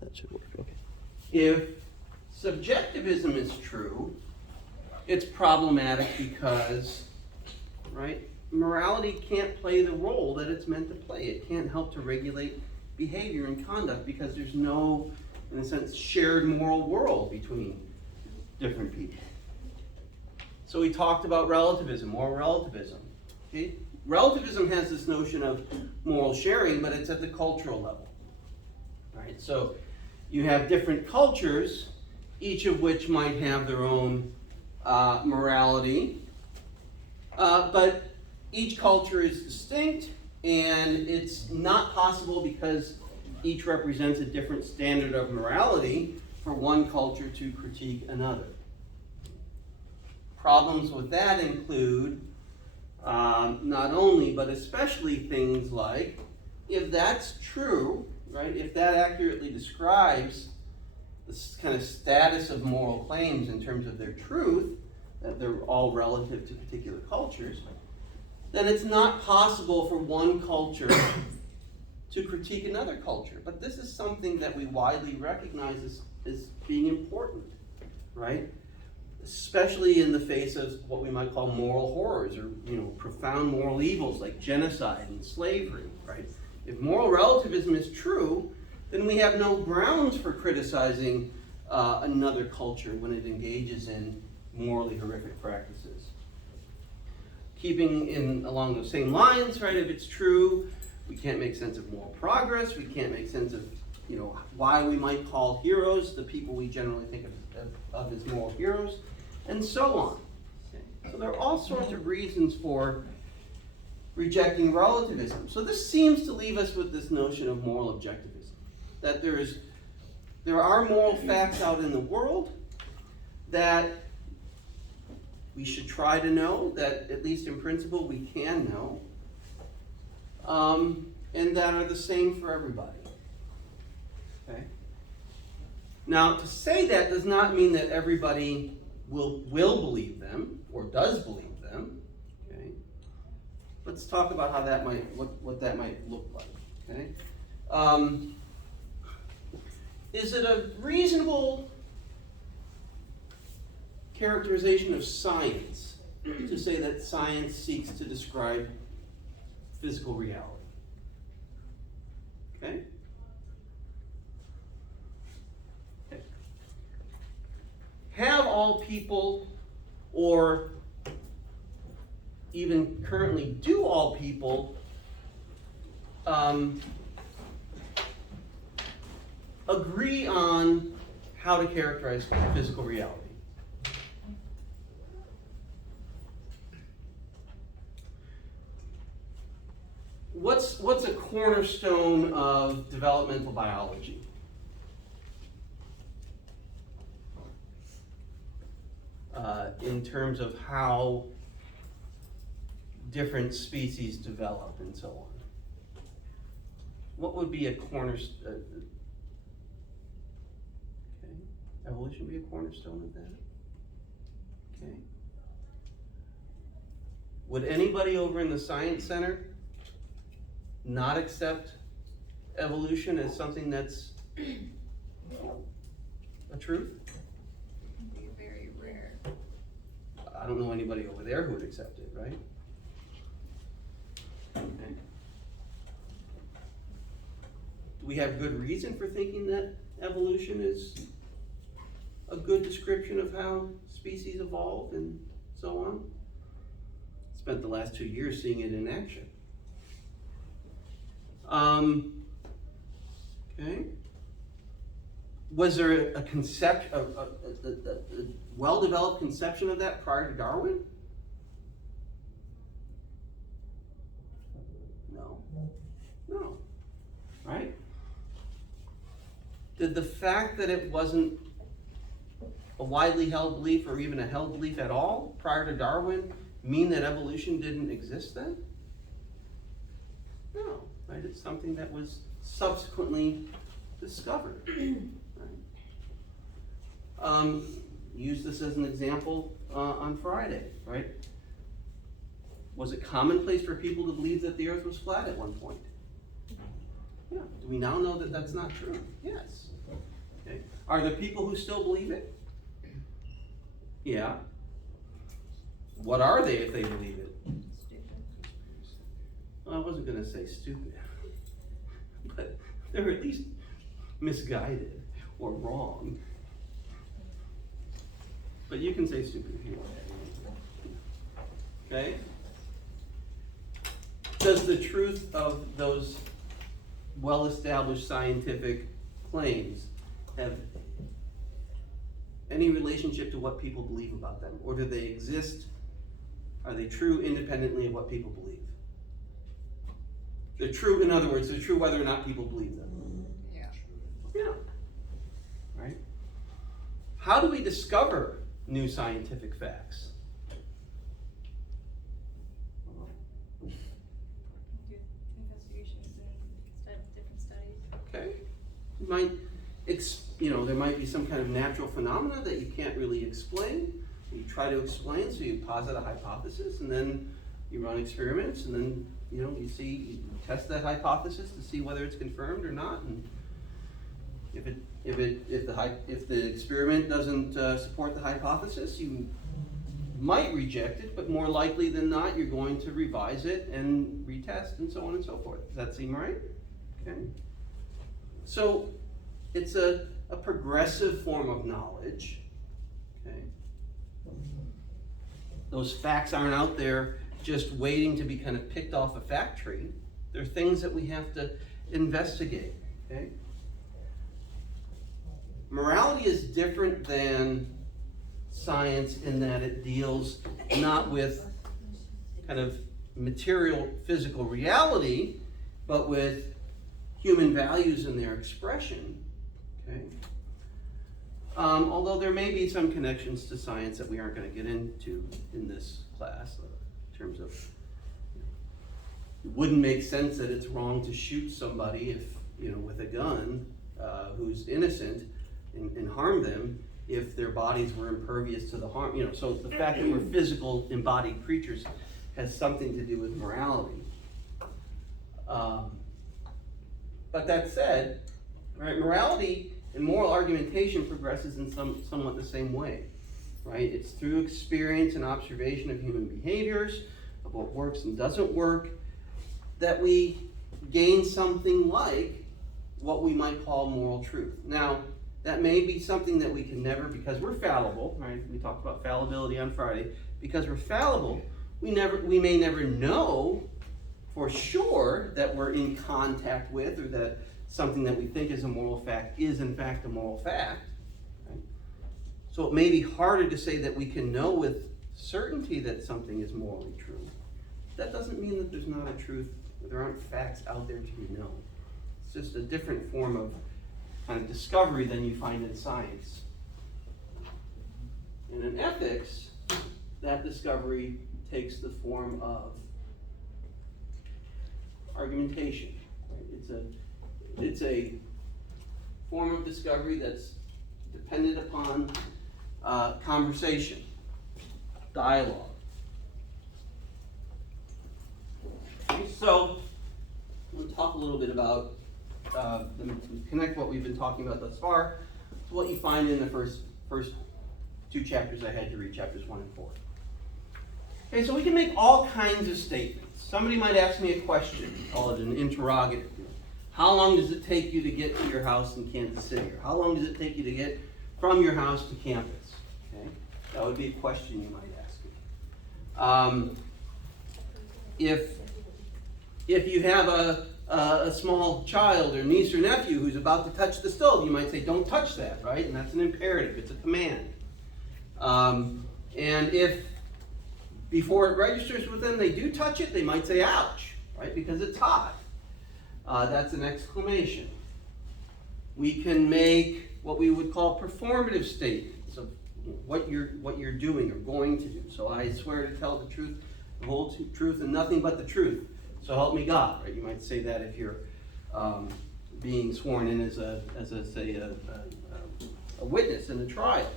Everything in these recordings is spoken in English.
That should work, okay. If subjectivism is true, it's problematic because, right, morality can't play the role that it's meant to play. It can't help to regulate behavior and conduct because there's no, in a sense, shared moral world between different people. So we talked about relativism, moral relativism. Okay? Relativism has this notion of moral sharing, but it's at the cultural level. Right? So you have different cultures, each of which might have their own morality, but each culture is distinct, and it's not possible because each represents a different standard of morality for one culture to critique another. Problems with that include not only, but especially things like, if that's true, right, if that accurately describes this kind of status of moral claims in terms of their truth, that they're all relative to particular cultures, then it's not possible for one culture to critique another culture. But this is something that we widely recognize as being important, right? Especially in the face of what we might call moral horrors, or profound moral evils like genocide and slavery, right? If moral relativism is true, then we have no grounds for criticizing another culture when it engages in morally horrific practices. Keeping along those same lines, right? If it's true, we can't make sense of moral progress. We can't make sense of, why we might call heroes the people we generally think of as moral heroes, and so on. Okay. So there are all sorts of reasons for rejecting relativism. So this seems to leave us with this notion of moral objectivism, that there are moral facts out in the world that we should try to know, that at least in principle we can know, and that are the same for everybody. Okay? Now, to say that does not mean that everybody will believe them or does believe them. Okay? Let's talk about how that might what that might look like. Okay? Is it a reasonable characterization of science to say that science seeks to describe physical reality? Okay? Okay. Have all people, or even currently do all people, agree on how to characterize physical reality? What's a cornerstone of developmental biology? In terms of how different species develop and so on. What would be a cornerstone? Okay, evolution would be a cornerstone of that? Okay. Would anybody over in the Science Center not accept evolution as something that's a truth? It'd be very rare. I don't know anybody over there who would accept it, right? Okay. Do we have good reason for thinking that evolution is a good description of how species evolved and so on? Spent the last 2 years seeing it in action. Okay. Was there a well-developed conception of that prior to Darwin? No. Right? Did the fact that it wasn't a widely held belief or even a held belief at all prior to Darwin mean that evolution didn't exist then? No. Right? It's something that was subsequently discovered. Right? Use this as an example on Friday, right? Was it commonplace for people to believe that the earth was flat at one point? Yeah. Do we now know that that's not true? Yes. Okay. Are there people who still believe it? Yeah. What are they if they believe it? Stupid. Well, I wasn't going to say stupid, but they're at least misguided or wrong. But you can say stupid if you want. Okay? Does the truth of those well-established scientific claims have any relationship to what people believe about them? Or do they exist? Are they true independently of what people believe? They're true, in other words, they're true whether or not people believe them. Yeah. Yeah. Right? How do we discover new scientific facts? Do investigations and different studies. Okay. There might be some kind of natural phenomena that you can't really explain. You try to explain, so you posit a hypothesis, and then you run experiments, and then you test that hypothesis to see whether it's confirmed or not. And if the experiment doesn't support the hypothesis, you might reject it, but more likely than not, you're going to revise it and retest, and so on and so forth. Does that seem right? Okay. So it's a progressive form of knowledge. Okay. Those facts aren't out there just waiting to be kind of picked off a fact tree. They're things that we have to investigate. Okay. Morality is different than science in that it deals not with kind of material, physical reality, but with human values and their expression. Okay. Although there may be some connections to science that we aren't going to get into in this class, in terms of, it wouldn't make sense that it's wrong to shoot somebody with a gun who's innocent and harm them if their bodies were impervious to the harm. So the fact that we're physical embodied creatures has something to do with morality. But that said, right, morality and moral argumentation progresses in somewhat the same way, right? It's through experience and observation of human behaviors, of what works and doesn't work, that we gain something like what we might call moral truth. Now, that may be something that we can never, because we're fallible, right? We talked about fallibility on Friday. Because we're fallible, we may never know for sure that we're in contact with, or that something that we think is a moral fact is in fact a moral fact. Right? So it may be harder to say that we can know with certainty that something is morally true. That doesn't mean that there's not a truth, that there aren't facts out there to be known. It's just a different form of kind of discovery than you find in science. And in ethics, that discovery takes the form of argumentation. Right? It's a form of discovery that's dependent upon conversation, dialogue. Okay, so we'll talk a little bit about connect what we've been talking about thus far to what you find in the first two chapters I had to read, chapters 1 and 4. Okay, so we can make all kinds of statements. Somebody might ask me a question, call it an interrogative. How long does it take you to get to your house in Kansas City? Or how long does it take you to get from your house to campus? Okay, that would be a question you might ask me. If you have a small child or niece or nephew who's about to touch the stove, you might say, don't touch that, right? And that's an imperative, it's a command. And if before it registers with them they do touch it, they might say, ouch, right? Because it's hot. That's an exclamation. We can make what we would call performative statements of what you're doing or going to do. So I swear to tell the truth, the whole truth, and nothing but the truth. So help me God, right? You might say that if you're being sworn in as a witness in a trial.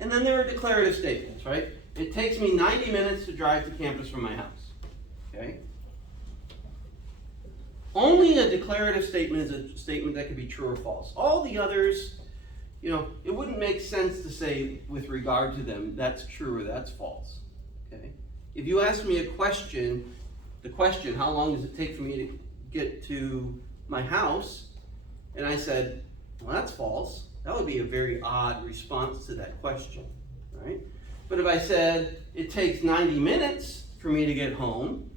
And then there are declarative statements, right? It takes me 90 minutes to drive to campus from my house. Okay? Only a declarative statement is a statement that can be true or false. All the others, it wouldn't make sense to say with regard to them, that's true or that's false. Okay? If you ask me a question, the question, how long does it take for me to get to my house? And I said, well, that's false. That would be a very odd response to that question, right? But if I said, it takes 90 minutes for me to get home,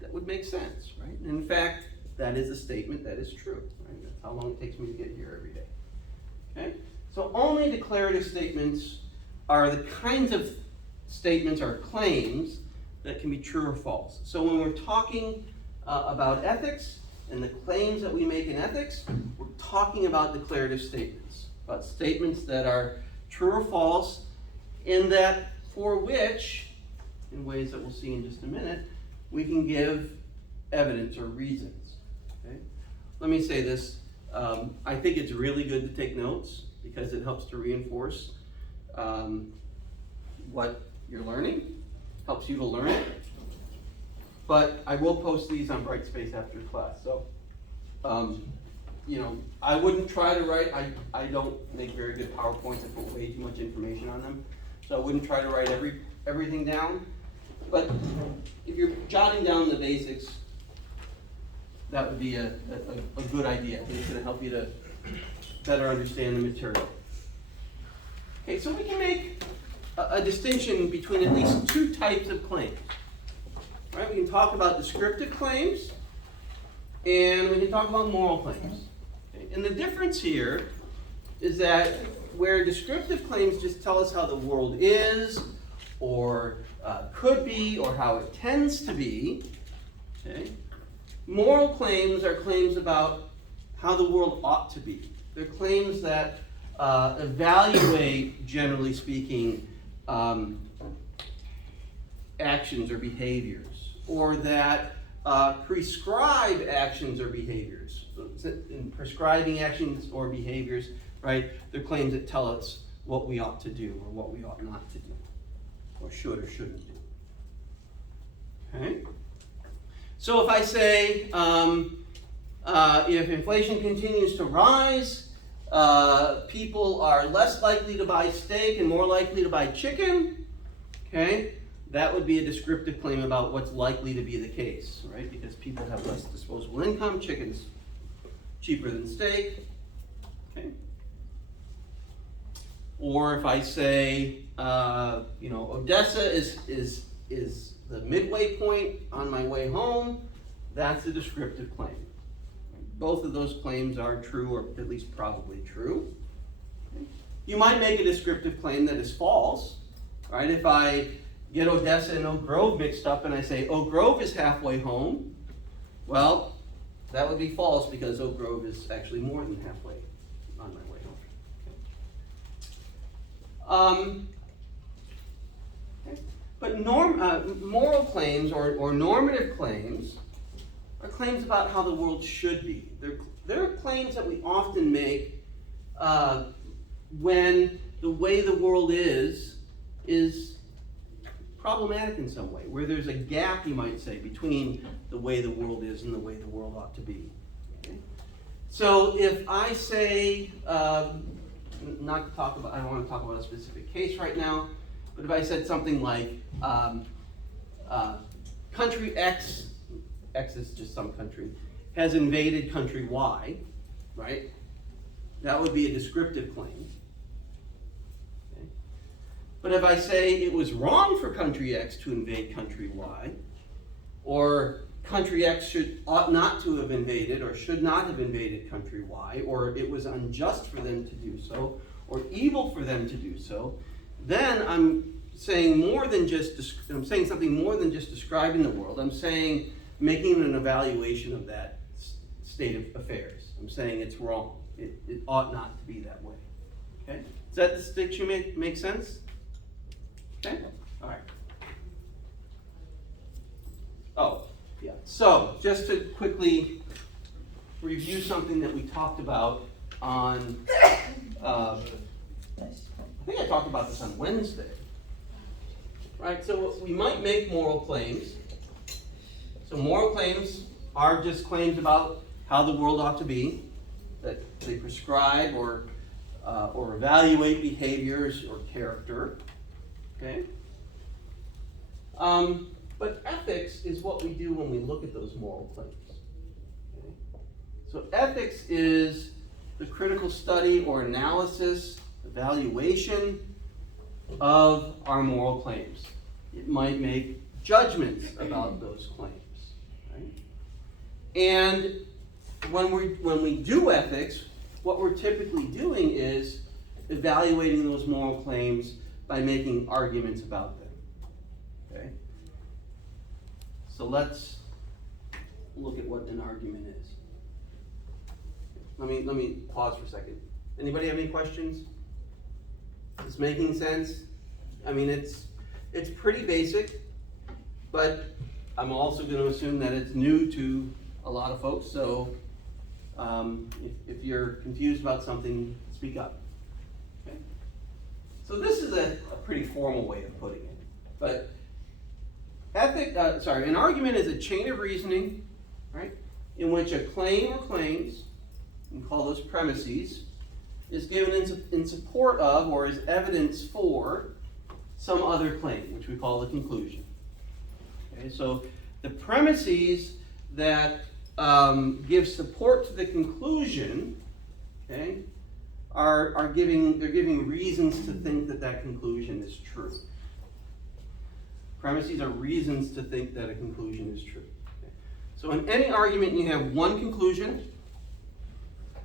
that would make sense, right? And in fact, that is a statement that is true, right? That's how long it takes me to get here every day, okay? So only declarative statements are the kinds of statements or claims that can be true or false. So when we're talking about ethics and the claims that we make in ethics, we're talking about declarative statements, about statements that are true or false, in that for which, in ways that we'll see in just a minute, we can give evidence or reasons. Okay? Let me say this. I think it's really good to take notes because it helps to reinforce what you're learning, helps you to learn it. But I will post these on Brightspace after class. So, I wouldn't try to write, I don't make very good PowerPoints. I put way too much information on them. So I wouldn't try to write everything down. But if you're jotting down the basics, that would be a good idea. It's going to help you to better understand the material. Okay, so we can make a distinction between at least two types of claims. Right? We can talk about descriptive claims, and we can talk about moral claims. Okay? And the difference here is that where descriptive claims just tell us how the world is, or could be, or how it tends to be, okay? Moral claims are claims about how the world ought to be. They're claims that evaluate, generally speaking, actions or behaviors, or that prescribe actions or behaviors. In prescribing actions or behaviors, right, they're claims that tell us what we ought to do or what we ought not to do, or should or shouldn't do. Okay? So if I say, if inflation continues to rise, people are less likely to buy steak and more likely to buy chicken, okay? That would be a descriptive claim about what's likely to be the case, right? Because people have less disposable income, chicken's cheaper than steak, okay? Or if I say, Odessa is the midway point on my way home, that's a descriptive claim. Both of those claims are true, or at least probably true. Okay. You might make a descriptive claim that is false, right? If I get Odessa and Oak Grove mixed up and I say Oak Grove is halfway home, well, that would be false because Oak Grove is actually more than halfway on my way home. Okay. But moral claims or normative claims are claims about how the world should be. They're claims that we often make when the way the world is problematic in some way, where there's a gap, you might say, between the way the world is and the way the world ought to be. Okay? So if I say, I don't want to talk about a specific case right now, but if I said something like, country X is just some country, has invaded country Y, right? That would be a descriptive claim. Okay? But if I say it was wrong for country X to invade country Y, or country X ought not to have invaded or should not have invaded country Y, or it was unjust for them to do so, or evil for them to do so, then I'm saying something more than just describing the world. I'm saying making an evaluation of that state of affairs. I'm saying it's wrong. It ought not to be that way. Okay? Does that distinction make sense? Okay? All right. Oh, yeah. So, just to quickly review something that we talked about on, I think I talked about this on Wednesday. Right? So we might make moral claims So moral claims are just claims about how the world ought to be, that they prescribe or evaluate behaviors or character. Okay? But ethics is what we do when we look at those moral claims. Okay? So ethics is the critical study or analysis, evaluation of our moral claims. It might make judgments about those claims. Right? And when we do ethics, what we're typically doing is evaluating those moral claims by making arguments about them. Okay? So let's look at what an argument is. Let me pause for a second. Anybody have any questions? Is this making sense? I mean, it's pretty basic, but I'm also going to assume that it's new to a lot of folks. So if you're confused about something, speak up. Okay? So this is a pretty formal way of putting it, but an argument is a chain of reasoning, right, in which a claim or claims, we call those premises, is given in support of or is evidence for some other claim, which we call the conclusion. Okay, so the premises that give support to the conclusion, okay, they're giving reasons to think that conclusion is true. Premises are reasons to think that a conclusion is true. Okay. So in any argument, you have one conclusion,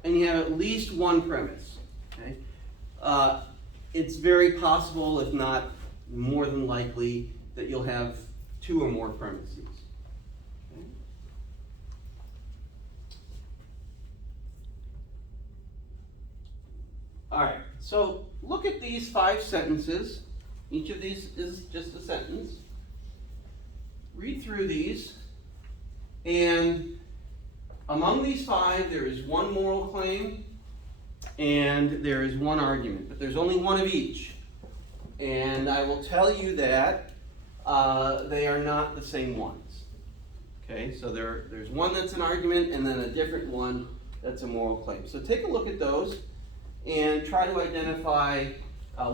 and you have at least one premise. Okay? It's very possible, if not more than likely, that you'll have two or more premises. Okay? All right, so look at these 5 sentences. Each of these is just a sentence. Read through these, and among these 5, there is one moral claim and there is one argument, but there's only one of each. And I will tell you that they are not the same ones. Okay, so there's one that's an argument and then a different one that's a moral claim. So take a look at those and try to identify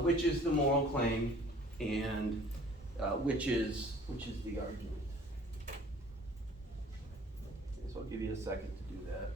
which is the moral claim and which is the argument. Okay, so I'll give you a second to do that.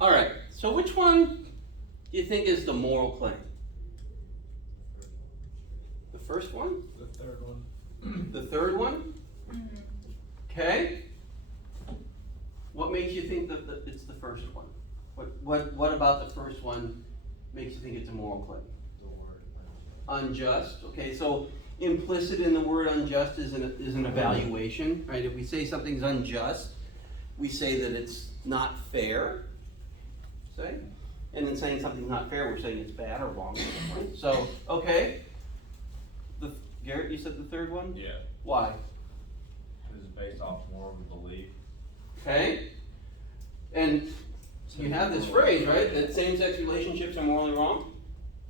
All right, so which one do you think is the moral claim? The first one? The third one. The third one? Okay. What makes you think that it's the first one? What about the first one makes you think it's a moral claim? The word. Unjust. Okay, so implicit in the word unjust is an evaluation, right? If we say something's unjust, we say that it's not fair. Say, and then saying something's not fair, we're saying it's bad or wrong. Right? So, okay. Garrett, you said the third one? Yeah. Why? This is based off moral belief. Okay. And you have this phrase, right? That same-sex relationships are morally wrong.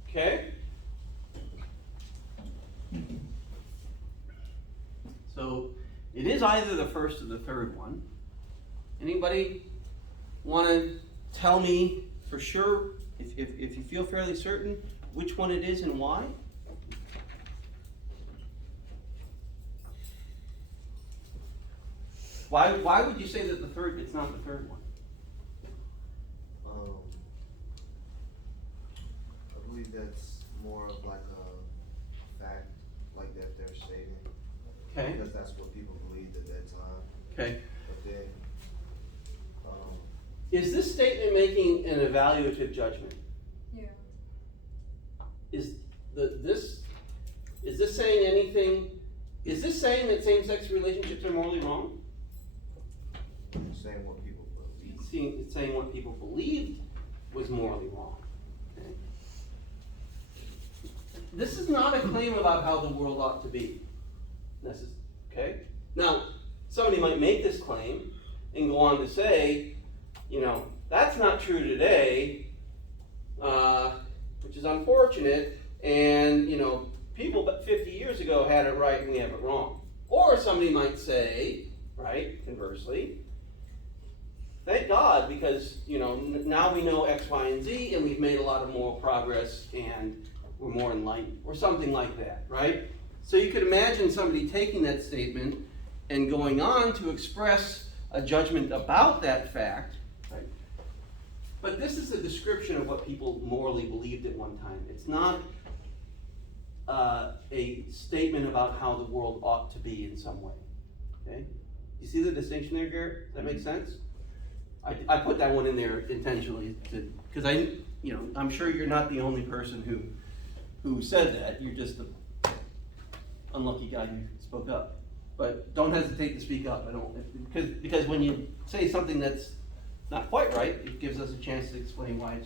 Okay. So it is either the first or the third one. Anybody want to tell me for sure, if you feel fairly certain, which one it is and why? Why would you say that it's not the third one? I believe that's more of like a fact, like that they're stating. Okay. Because that's what people believed at that time. Okay. But then, Is this statement making an evaluative judgment? Yeah. Is this saying anything? Is this saying that same-sex relationships are morally wrong? saying what people it's saying what people believed was morally wrong. Okay? This is not a claim about how the world ought to be. Okay? Now, somebody might make this claim and go on to say, that's not true today, which is unfortunate, and, people 50 years ago had it right and we have it wrong. Or somebody might say, right, conversely, thank God, because, now we know X, Y, and Z, and we've made a lot of moral progress, and we're more enlightened, or something like that, right? So you could imagine somebody taking that statement and going on to express a judgment about that fact, right? But this is a description of what people morally believed at one time. It's not a statement about how the world ought to be in some way, okay? You see the distinction there, Garrett? Does that make sense? I put that one in there intentionally because I'm sure you're not the only person who said that. You're just the unlucky guy who spoke up. But don't hesitate to speak up. Because when you say something that's not quite right, it gives us a chance to explain why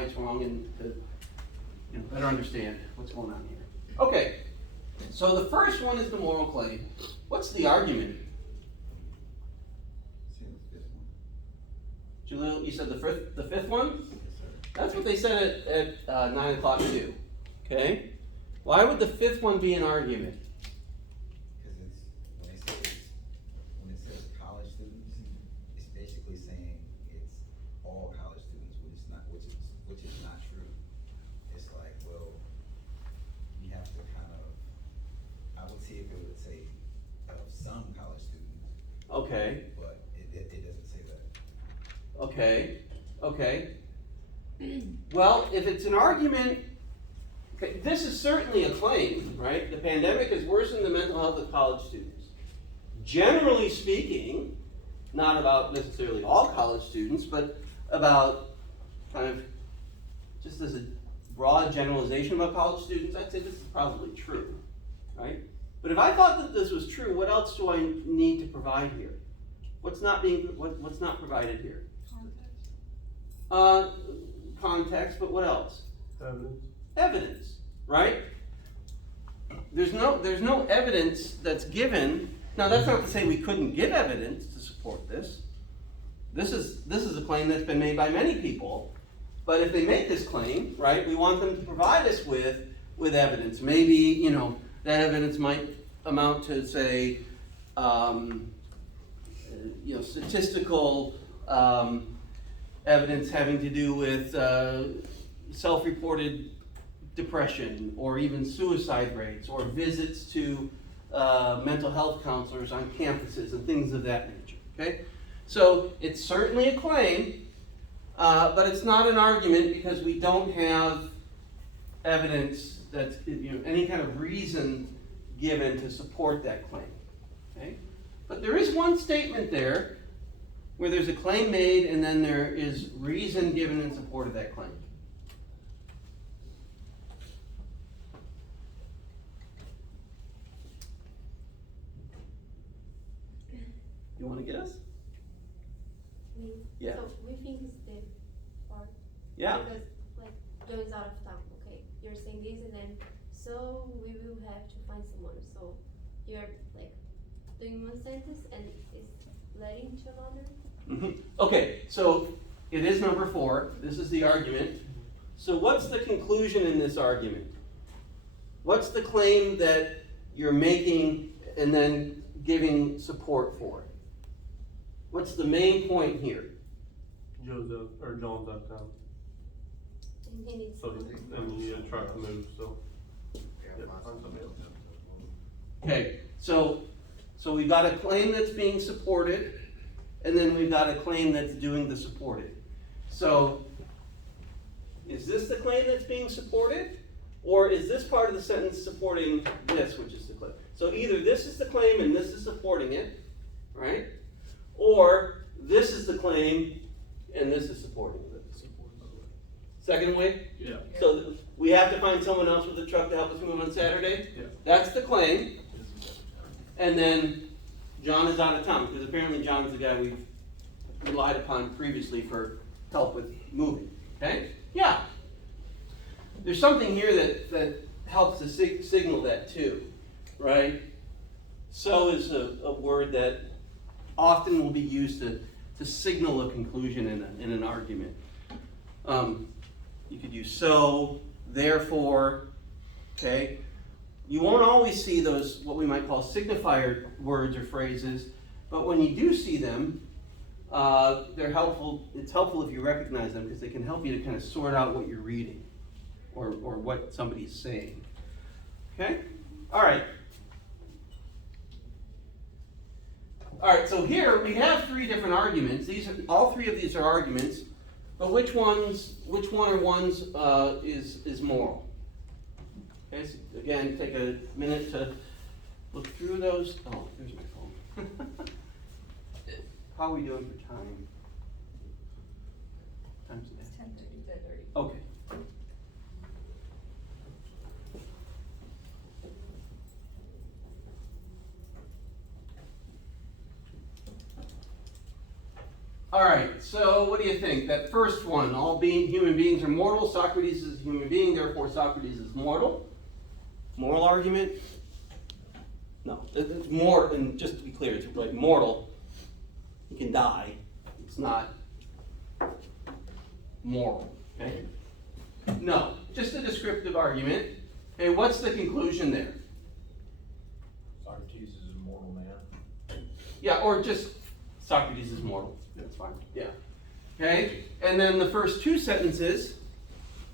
it's wrong and to better understand what's going on here. Okay, so the first one is the moral claim. What's the argument? Jalil, you said the fifth one? That's what they said at 9 o'clock too. Okay? Why would the fifth one be an argument? Because when it says college students, it's basically saying it's all college students, which is not true. It's like, well, you have to I would see if it would say of some college students. Okay. But it doesn't say that. Okay. Well, if it's an argument, okay, this is certainly a claim, right? The pandemic has worsened the mental health of college students. Generally speaking, not about necessarily all college students, but about kind of just as a broad generalization about college students, I'd say this is probably true, right? But if I thought that this was true, what else do I need to provide here? What's not provided here? Context, but what else? Evidence, right? There's no evidence that's given. Now that's not to say we couldn't give evidence to support this. This is a claim that's been made by many people. But if they make this claim, right, we want them to provide us with evidence. Maybe, that evidence might amount to, say, statistical evidence having to do with self-reported depression, or even suicide rates, or visits to mental health counselors on campuses and things of that nature. Okay, so it's certainly a claim, but it's not an argument because we don't have evidence that's any kind of reason given to support that claim. Okay, but there is one statement there where there's a claim made and then there is reason given in support of that claim. You want to guess? Me. Yeah. So we think it's the part. Yeah. Because John's out of town. Okay, you're saying this, and then so we will have to find someone. So you're doing one sentence and it's leading to another. Mm-hmm. Okay, so it is number 4. This is the argument. So what's the conclusion in this argument? What's the claim that you're making and then giving support for it? What's the main point here? John's out of town, And he needs so someone. and you try to move, so. Yeah, find somebody else. Okay, so we've got a claim that's being supported, and then we've got a claim that's doing the supported. So, is this the claim that's being supported? Or is this part of the sentence supporting this, which is the claim? So either this is the claim and this is supporting it, right? Or this is the claim and this is supporting it. Second way? Yeah. So we have to find someone else with a truck to help us move on Saturday? Yeah. That's the claim. And then John is out of town, because apparently John's the guy we've relied upon previously for help with moving, okay? Yeah. There's something here that helps to signal that too, right? So is a word that often will be used to signal a conclusion in an argument. You could use so, therefore, okay? You won't always see those, what we might call signifier words or phrases, but when you do see them, they're helpful. It's helpful if you recognize them because they can help you to kind of sort out what you're reading or what somebody's saying. Okay? All right. All right, so here we have three different arguments. All three of these are arguments, but which one or ones is moral? Okay, so again, take a minute to look through those. Oh, here's my phone. How are we doing for time? Time's It's 10:30. okay. All right, so what do you think? That first one, human beings are mortal. Socrates is a human being, therefore Socrates is mortal. Moral argument? No, it's more, and just to be clear, it's like mortal. He can die. It's not moral, okay? No, just a descriptive argument. Okay, what's the conclusion there? Socrates is a mortal man. Yeah, or just Socrates is mortal. That's fine. Yeah. Okay, and then the first two sentences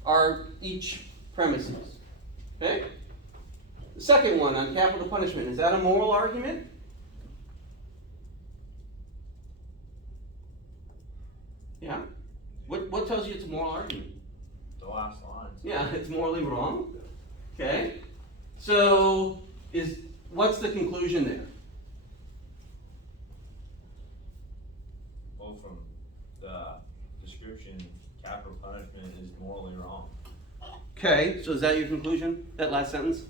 are each premises. Okay? The second one on capital punishment, is that a moral argument? Yeah. What tells you it's a moral argument? The last lines. Yeah, it's morally wrong. Okay. So what's the conclusion there? Well, from the description, capital punishment is morally wrong. Okay, so is that your conclusion? That last sentence?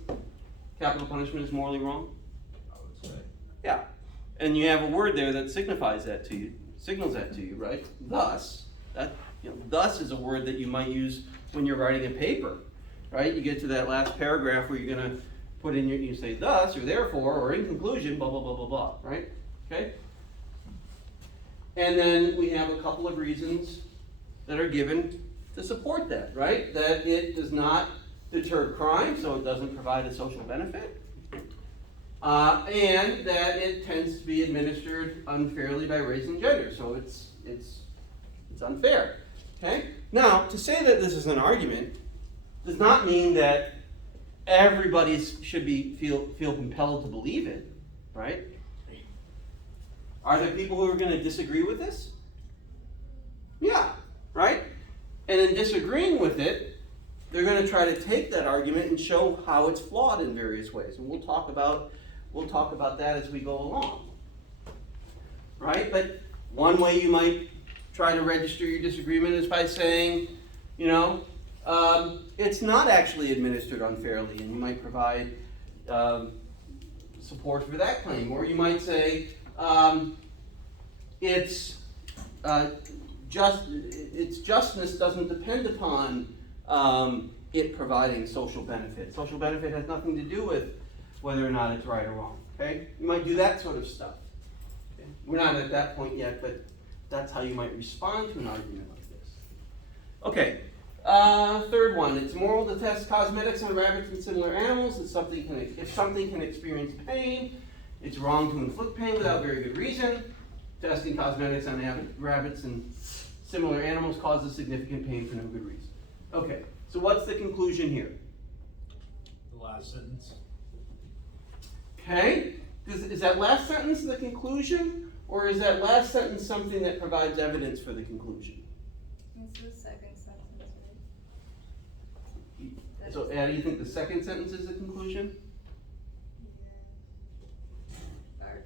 Capital punishment is morally wrong? I would say. Yeah. And you have a word there that signifies that to you, signals that to you, right? Thus. Thus is a word that you might use when you're writing a paper, right? You get to that last paragraph where you're going to put in you say thus or therefore or in conclusion, blah, blah, blah, blah, blah, right? Okay? And then we have a couple of reasons that are given to support that, right? That it does not deter crime, so it doesn't provide a social benefit. And that it tends to be administered unfairly by race and gender, so it's unfair. Okay? Now, to say that this is an argument does not mean that everybody should feel compelled to believe it, right? Are there people who are going to disagree with this? Yeah, right? And in disagreeing with it, they're going to try to take that argument and show how it's flawed in various ways. And we'll talk about that as we go along. Right? But one way you might try to register your disagreement is by saying, it's not actually administered unfairly, and you might provide support for that claim. Or you might say, its justness doesn't depend upon it providing social benefit. Social benefit has nothing to do with whether or not it's right or wrong. Okay? You might do that sort of stuff. Okay? We're not at that point yet, but that's how you might respond to an argument like this. Okay. Third one, it's moral to test cosmetics on rabbits and similar animals. If something can experience pain, it's wrong to inflict pain without very good reason. Testing cosmetics on rabbits and similar animals causes significant pain for no good reason. Okay, so what's the conclusion here? The last sentence. Okay, is that last sentence the conclusion, or is that last sentence something that provides evidence for the conclusion? It's the second sentence, right? So, Addie, you think the second sentence is the conclusion? Yeah. Or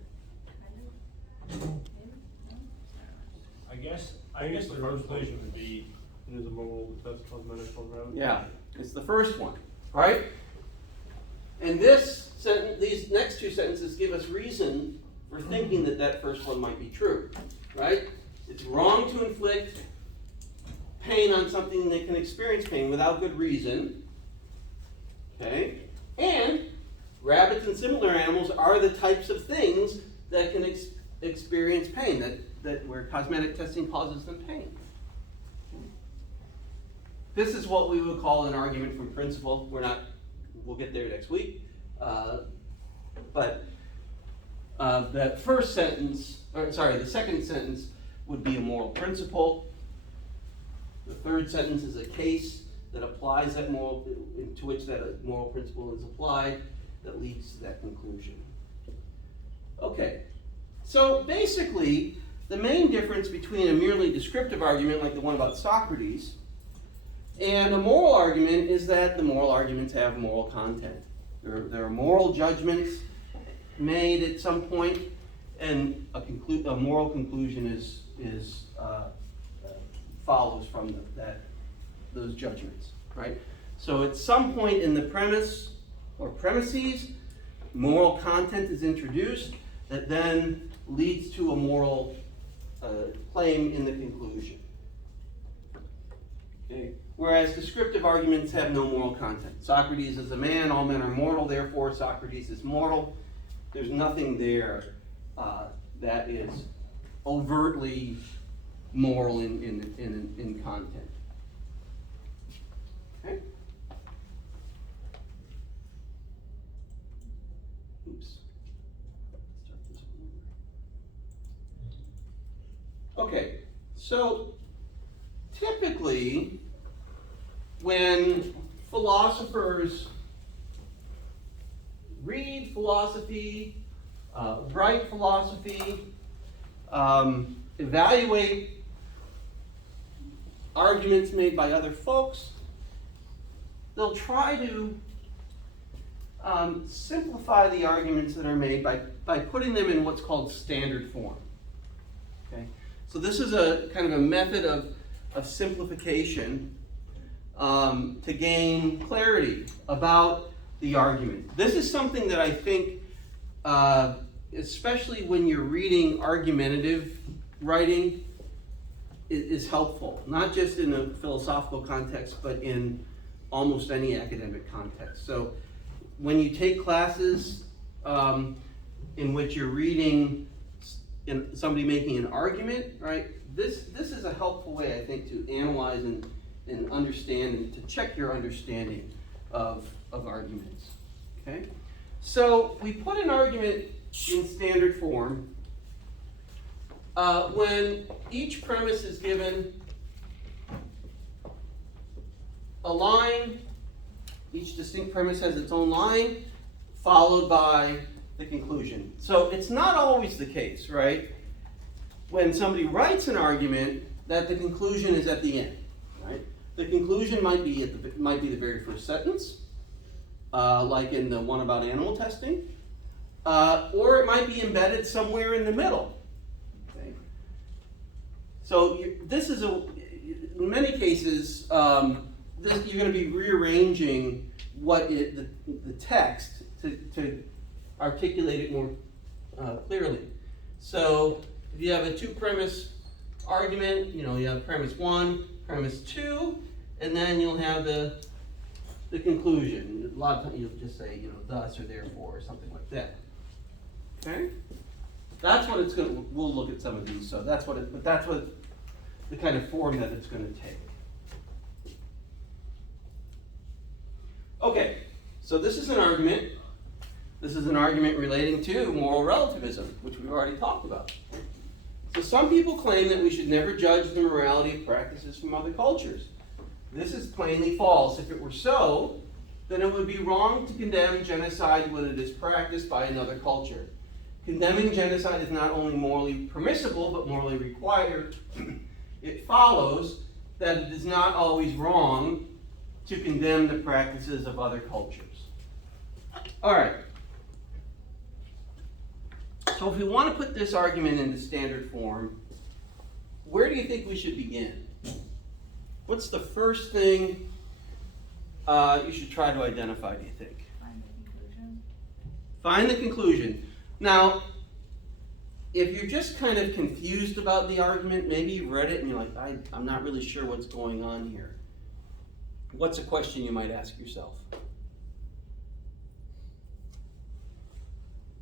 kind of. Maybe? No? I guess the first conclusion would be It is a moral to test cosmetics on rabbits. Yeah, it's the first one, right? And these next two sentences give us reason for thinking that first one might be true, right? It's wrong to inflict pain on something that can experience pain without good reason. Okay? And rabbits and similar animals are the types of things that can experience pain, that where cosmetic testing causes them pain. This is what we would call an argument from principle. We'll get there next week. But that first sentence, the second sentence would be a moral principle. The third sentence is a case that applies that moral, to which that moral principle is applied, that leads to that conclusion. Okay, so basically, the main difference between a merely descriptive argument like the one about Socrates and a moral argument is that the moral arguments have moral content. There are moral judgments made at some point, and a moral conclusion follows from those judgments, right? So at some point in the premise or premises, moral content is introduced that then leads to a moral claim in the conclusion. Okay? Whereas descriptive arguments have no moral content. Socrates is a man, all men are mortal, therefore Socrates is mortal. There's nothing there that is overtly moral in content. Okay? Oops. Start this over. Okay, so typically when philosophers read philosophy, write philosophy, evaluate arguments made by other folks, they'll try to simplify the arguments that are made by putting them in what's called standard form. Okay? So this is a kind of a method of simplification to gain clarity about the argument. This is something that I think, especially when you're reading argumentative writing, is helpful. Not just in a philosophical context, but in almost any academic context. So when you take classes in which you're reading somebody making an argument, right? This is a helpful way, I think, to analyze and understand and to check your understanding of arguments. Okay? So we put an argument in standard form when each premise is given a line, each distinct premise has its own line, followed by the conclusion. So it's not always the case, right? When somebody writes an argument, that the conclusion is at the end, right? The conclusion might be the very first sentence, like in the one about animal testing, or it might be embedded somewhere in the middle. Okay? So this is in many cases, you're going to be rearranging the text to articulate it more clearly. So if you have a two-premise argument, you have premise 1, premise 2, and then you'll have the conclusion. A lot of times you'll just say, thus or therefore or something like that. Okay? That's what it's going to. We'll look at some of these. So that's what the kind of form that it's going to take. Okay, so this is an argument. This is an argument relating to moral relativism, which we've already talked about. So some people claim that we should never judge the morality of practices from other cultures. This is plainly false. If it were so, then it would be wrong to condemn genocide when it is practiced by another culture. Condemning genocide is not only morally permissible, but morally required. It follows that it is not always wrong to condemn the practices of other cultures. All right. So if we want to put this argument into standard form, where do you think we should begin? What's the first thing you should try to identify, do you think? Find the conclusion. Find the conclusion. Now, if you're just kind of confused about the argument, maybe you've read it and you're like, I'm not really sure what's going on here. What's a question you might ask yourself?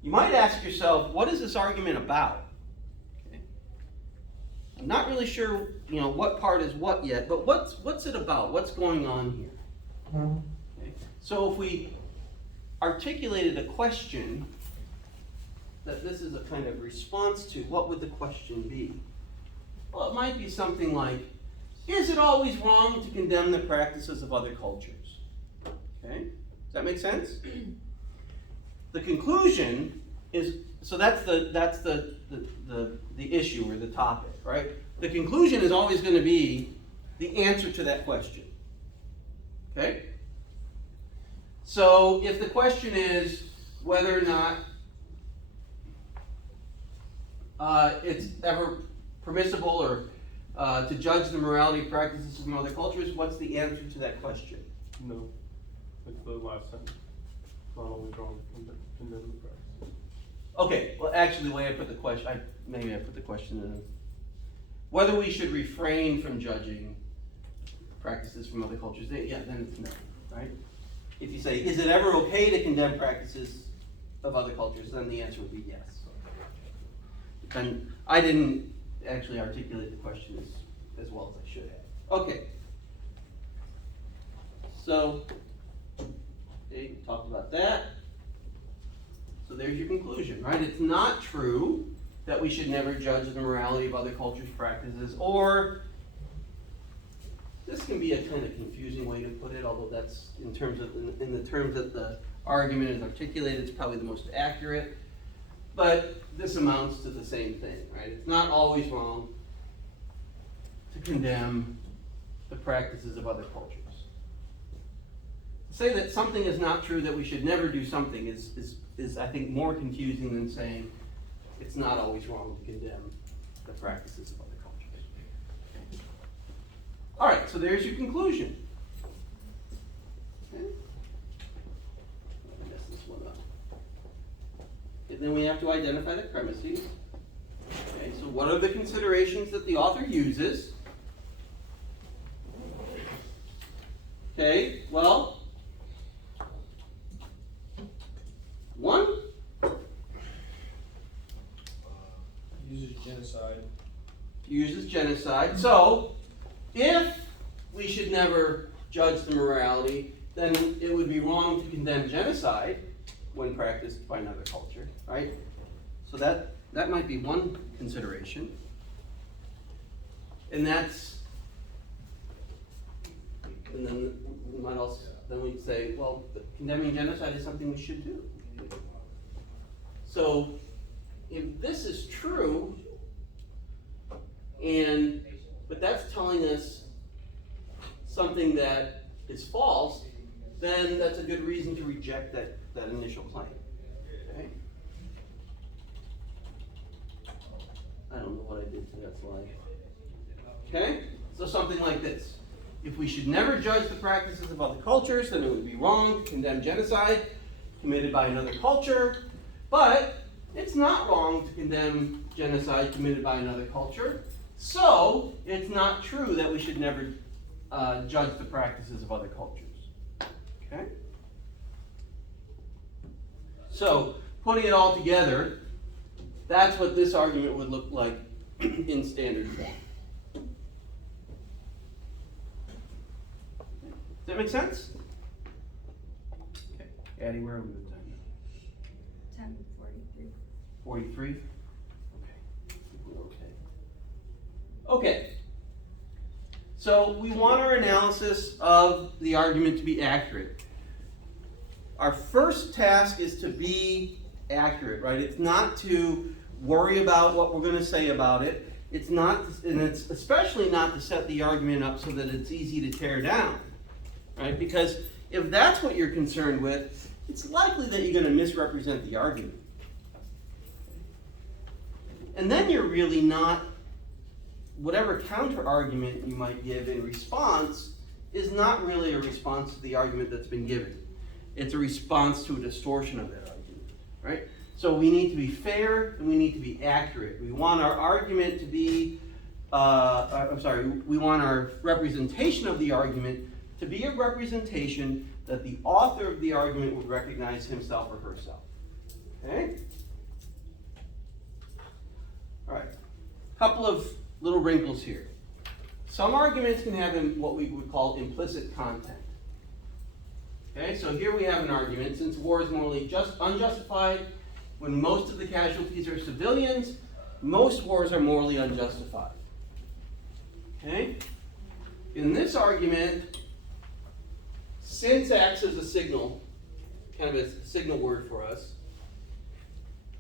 You might ask yourself, what is this argument about? Okay. I'm not really sure, what part is what yet, but what's it about? What's going on here? Okay. So if we articulated a question that this is a kind of response to, what would the question be? Well, it might be something like, is it always wrong to condemn the practices of other cultures? Okay, does that make sense? The conclusion is, so that's the issue or the topic, right? The conclusion is always going to be the answer to that question. Okay? So if the question is whether or not it's ever permissible or to judge the morality practices from other cultures, what's the answer to that question? No. It's the last sentence. Not always wrong to condemn the practice. Okay, well actually the way I put the question, maybe I put the question in whether we should refrain from judging practices from other cultures. Then it's no, right? If you say, is it ever okay to condemn practices of other cultures, then the answer would be yes. And I didn't actually articulate the question as well as I should have. Okay. So, okay, talked about that. So there's your conclusion, right? It's not true that we should never judge the morality of other cultures' practices, or this can be a kind of confusing way to put it, although that's in the terms that the argument is articulated, it's probably the most accurate. But this amounts to the same thing, right? It's not always wrong to condemn the practices of other cultures. To say that something is not true, that we should never do something, is I think more confusing than saying it's not always wrong to condemn the practices of other cultures. All right, so there's your conclusion. Okay. I messed this one up. And then we have to identify the premises. Okay, so what are the considerations that the author uses? Okay, well, one, Uses genocide. uses genocide. So, if we should never judge the morality, then it would be wrong to condemn genocide when practiced by another culture, right? So that might be one consideration. And then we might also, then we'd say, well, condemning genocide is something we should do. So, if this is true, but that's telling us something that is false, then that's a good reason to reject that initial claim. Okay? I don't know what I did to that slide. Okay? So something like this. If we should never judge the practices of other cultures, then it would be wrong to condemn genocide committed by another culture, but it's not wrong to condemn genocide committed by another culture, so it's not true that we should never judge the practices of other cultures. Okay? So, putting it all together, that's what this argument would look like in standard form. Does that make sense? Okay. Addie, where are we with time now? 10:43. 43? Okay. I think we're okay. Okay. So we want our analysis of the argument to be accurate. Our first task is to be accurate, right? It's not to worry about what we're going to say about it. It's not, and it's especially not to set the argument up so that it's easy to tear down, right? Because if that's what you're concerned with, it's likely that you're going to misrepresent the argument. And then you're really not, whatever counter argument you might give in response is not really a response to the argument that's been given. It's a response to a distortion of that argument, right? So we need to be fair and we need to be accurate. We want our argument to be, we want our representation of the argument to be a representation that the author of the argument would recognize himself or herself. Okay? All right. Couple of little wrinkles here. Some arguments can have what we would call implicit content. Okay, so here we have an argument, since war is morally unjustified, when most of the casualties are civilians, most wars are morally unjustified. Okay? In this argument, since acts as a signal, kind of a signal word for us.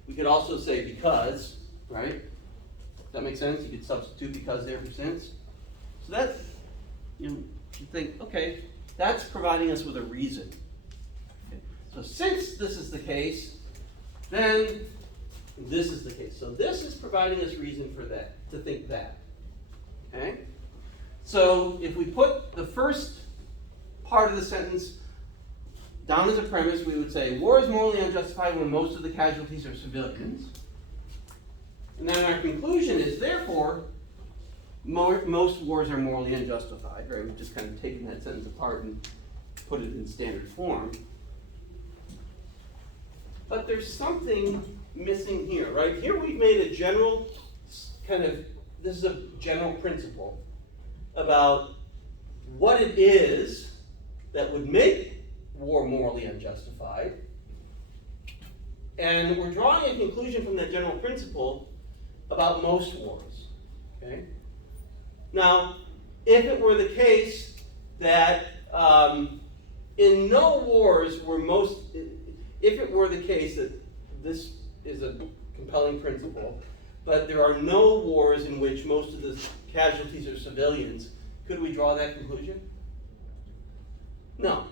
We could also say because, right? Does that make sense? You could substitute because there for since. So that, you think, okay, that's providing us with a reason. Okay. So since this is the case, then this is the case. So this is providing us reason for that, to think that. Okay? So if we put the first part of the sentence down as a premise, we would say, war is morally unjustified when most of the casualties are civilians. And then our conclusion is, therefore, most wars are morally unjustified, right? We've just kind of taken that sentence apart and put it in standard form. But there's something missing here, right? Here we've made a general this is a general principle about what it is that would make war morally unjustified. And we're drawing a conclusion from that general principle about most wars, okay? Now, if it were the case that in no wars were if it were the case that this is a compelling principle, but there are no wars in which most of the casualties are civilians, could we draw that conclusion? No.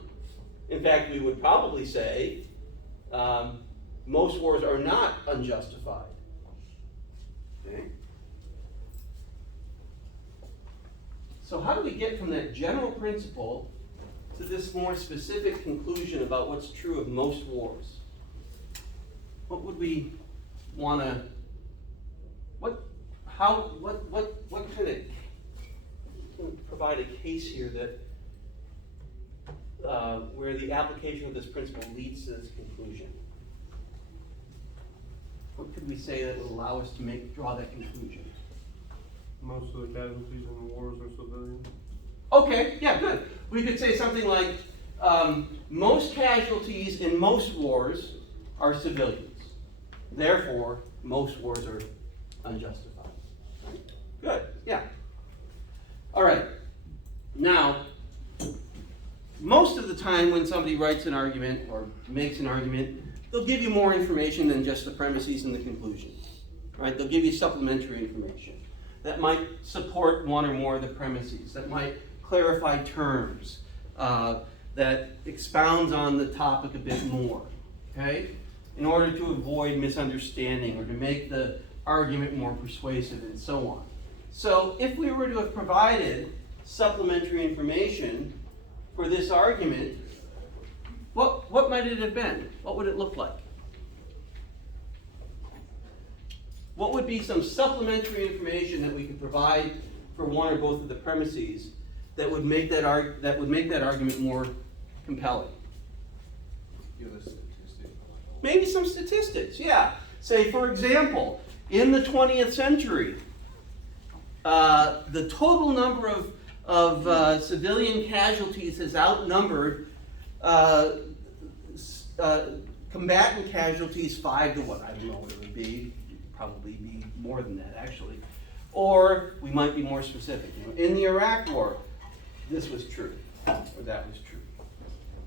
In fact, we would probably say most wars are not unjustified. Okay? So how do we get from that general principle to this more specific conclusion about what's true of most wars? What would we want to, what kind of provide a case here that where the application of this principle leads to this conclusion? What could we say that would allow us to draw that conclusion? Most of the casualties in the wars are civilians. Okay, yeah, good. We could say something like, most casualties in most wars are civilians. Therefore, most wars are unjustified. Good, yeah. All right. Now, most of the time when somebody writes an argument or makes an argument, they'll give you more information than just the premises and the conclusions. Right? They'll give you supplementary information that might support one or more of the premises, that might clarify terms, that expounds on the topic a bit more, okay? In order to avoid misunderstanding or to make the argument more persuasive and so on. So if we were to have provided supplementary information for this argument, what might it have been? What would it look like? What would be some supplementary information that we could provide for one or both of the premises that would make that argument more compelling? Maybe some statistics, yeah. Say, for example, in the 20th century, the total number of civilian casualties has outnumbered combatant casualties 5 to 1. I don't know what it would be. Probably be more than that, actually. Or we might be more specific. In the Iraq War, this was true, or that was true.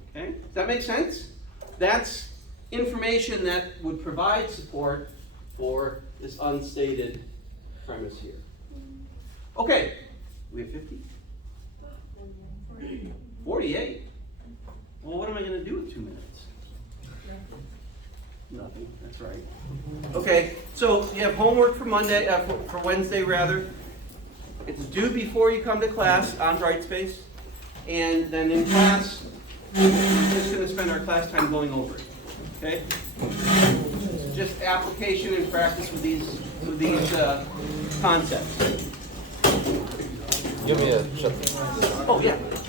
Okay? Does that make sense? That's information that would provide support for this unstated premise here. Okay, we have 50? 48? Well, what am I going to do with 2 minutes? Nothing, that's right. Okay, so you have homework for Monday, for Wednesday rather. It's due before you come to class on Brightspace. And then in class, we're just going to spend our class time going over it. Okay? just application and practice with these concepts. Give me a chip. Oh, yeah.